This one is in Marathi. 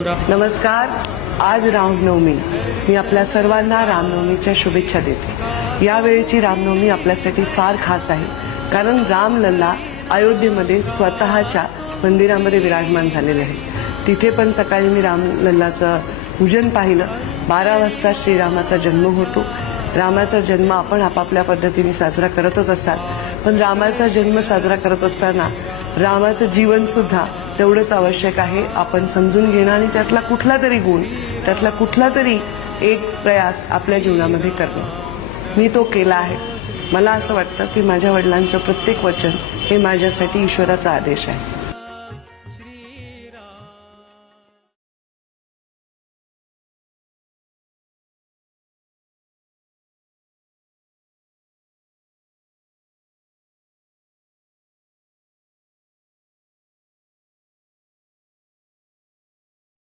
नमस्कार. आज रामनवमी. मी आपल्या सर्वांना रामनवमीच्या शुभेच्छा देते. यावेळीची रामनवमी आपल्यासाठी फार खास आहे, कारण रामलल्ला अयोध्येमध्ये स्वतःच्या मंदिरामध्ये विराजमान झालेले आहे. तिथे पण सकाळी मी रामलल्लाचं पूजन पाहिलं. 12 वाजता श्रीरामाचा जन्म होतो. रामाचा जन्म आपण आपापल्या पद्धतीने साजरा करतच असाल, पण रामाचा जन्म साजरा करत असताना रामाचं जीवन सुद्धा तेवढंच आवश्यक आहे. आपण समजून घेणं आणि त्यातला कुठला तरी गुण, त्यातला कुठला तरी एक प्रयास आपल्या जीवनामध्ये करणं. मी तो केला आहे. मला असं वाटतं की माझ्या वडिलांचं प्रत्येक वचन हे माझ्यासाठी ईश्वराचा आदेश आहे.